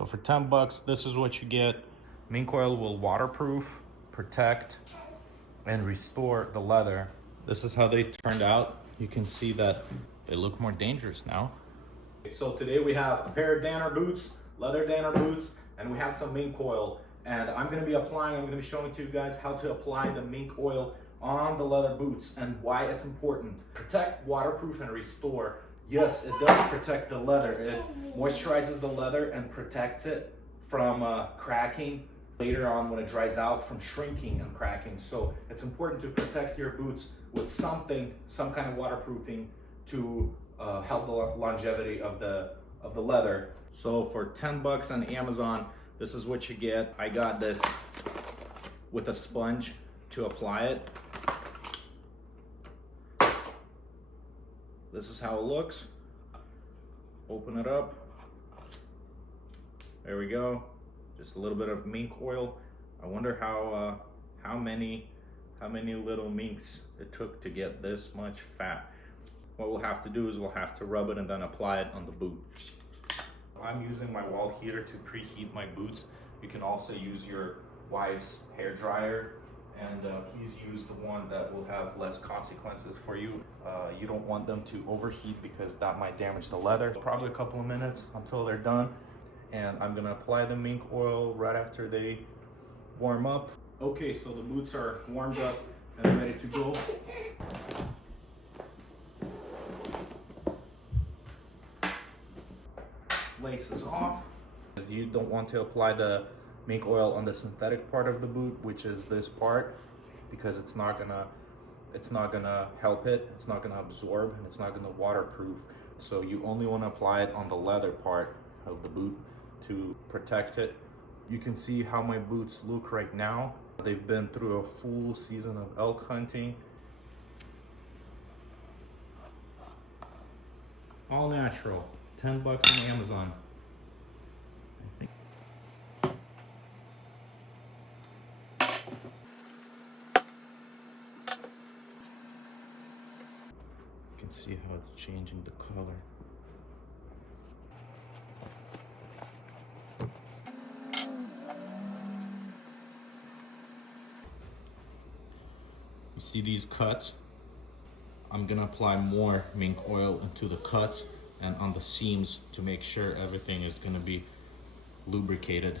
So for 10 bucks, this is what you get. Mink oil will waterproof, protect, and restore the leather. This is how they turned out. You can see that they look more dangerous now. So today we have a pair of Danner boots, leather Danner boots, and we have some mink oil. And I'm gonna be showing to you guys how to apply the mink oil on the leather boots and why it's important. Protect, waterproof, and restore. Yes, it does protect the leather. It moisturizes the leather and protects it from cracking later on when it dries out, from shrinking and cracking. So it's important to protect your boots with some kind of waterproofing to help the longevity of the leather. So for 10 bucks on Amazon, this is what you get. I got this with a sponge to apply it. This is how it looks. Open it up. There we go. Just a little bit of mink oil. I wonder how many little minks it took to get this much fat. What we'll have to do is we'll have to rub it and then apply it on the boot. I'm using my wall heater to preheat my boots. You can also use your wife's hair dryer, and please use the one that will have less consequences for you. You don't want them to overheat because that might damage the leather. Probably a couple of minutes until they're done. And I'm gonna apply the mink oil right after they warm up. Okay, so the boots are warmed up and ready to go. Laces off. You don't want to apply the mink oil on the synthetic part of the boot, which is this part, because it's not gonna help it. It's not gonna absorb, and it's not gonna waterproof. So you only want to apply it on the leather part of the boot to protect it. You can see how my boots look right now. They've been through a full season of elk hunting. All natural. 10 bucks on Amazon. You can see how it's changing the color. You see these cuts? I'm gonna apply more mink oil into the cuts and on the seams to make sure everything is gonna be lubricated.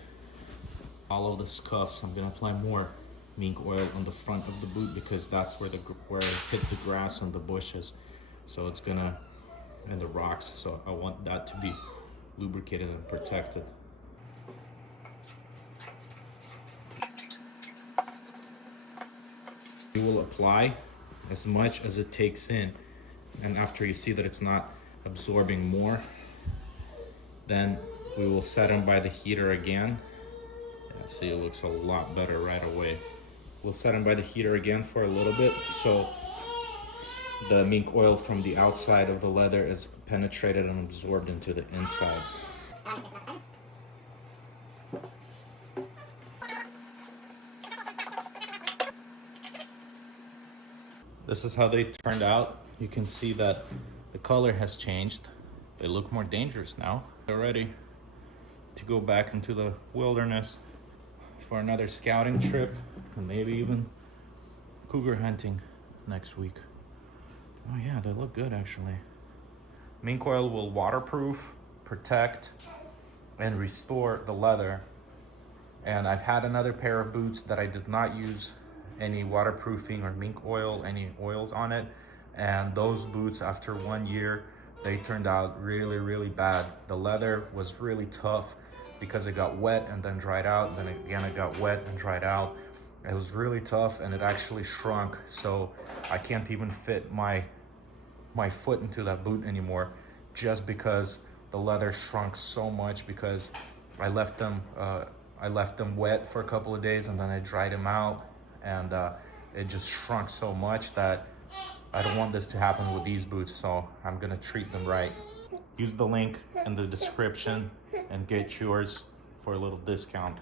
All of the scuffs, I'm gonna apply more mink oil on the front of the boot because that's where it hit the grass and the bushes. So it's gonna, and the rocks, so I want that to be lubricated and protected. You will apply as much as it takes in, and after you see that it's not absorbing more, then we will set them by the heater again. Yeah, see, it looks a lot better right away. We'll set them by the heater again for a little bit so the mink oil from the outside of the leather is penetrated and absorbed into the inside. This is how they turned out. You can see that the color has changed. They look more dangerous now. They're ready to go back into the wilderness for another scouting trip and maybe even cougar hunting next week. Oh yeah, they look good actually. Mink oil will waterproof, protect, and restore the leather. And I've had another pair of boots that I did not use any waterproofing or mink oil, any oils on it. And those boots, after 1 year, they turned out really, really bad. The leather was really tough because it got wet and then dried out. Then again, it got wet and dried out. It was really tough and it actually shrunk. So I can't even fit my foot into that boot anymore just because the leather shrunk so much because I left them wet for a couple of days and then I dried them out, and it just shrunk so much that I don't want this to happen with these boots, so I'm gonna treat them right. Use the link in the description and get yours for a little discount.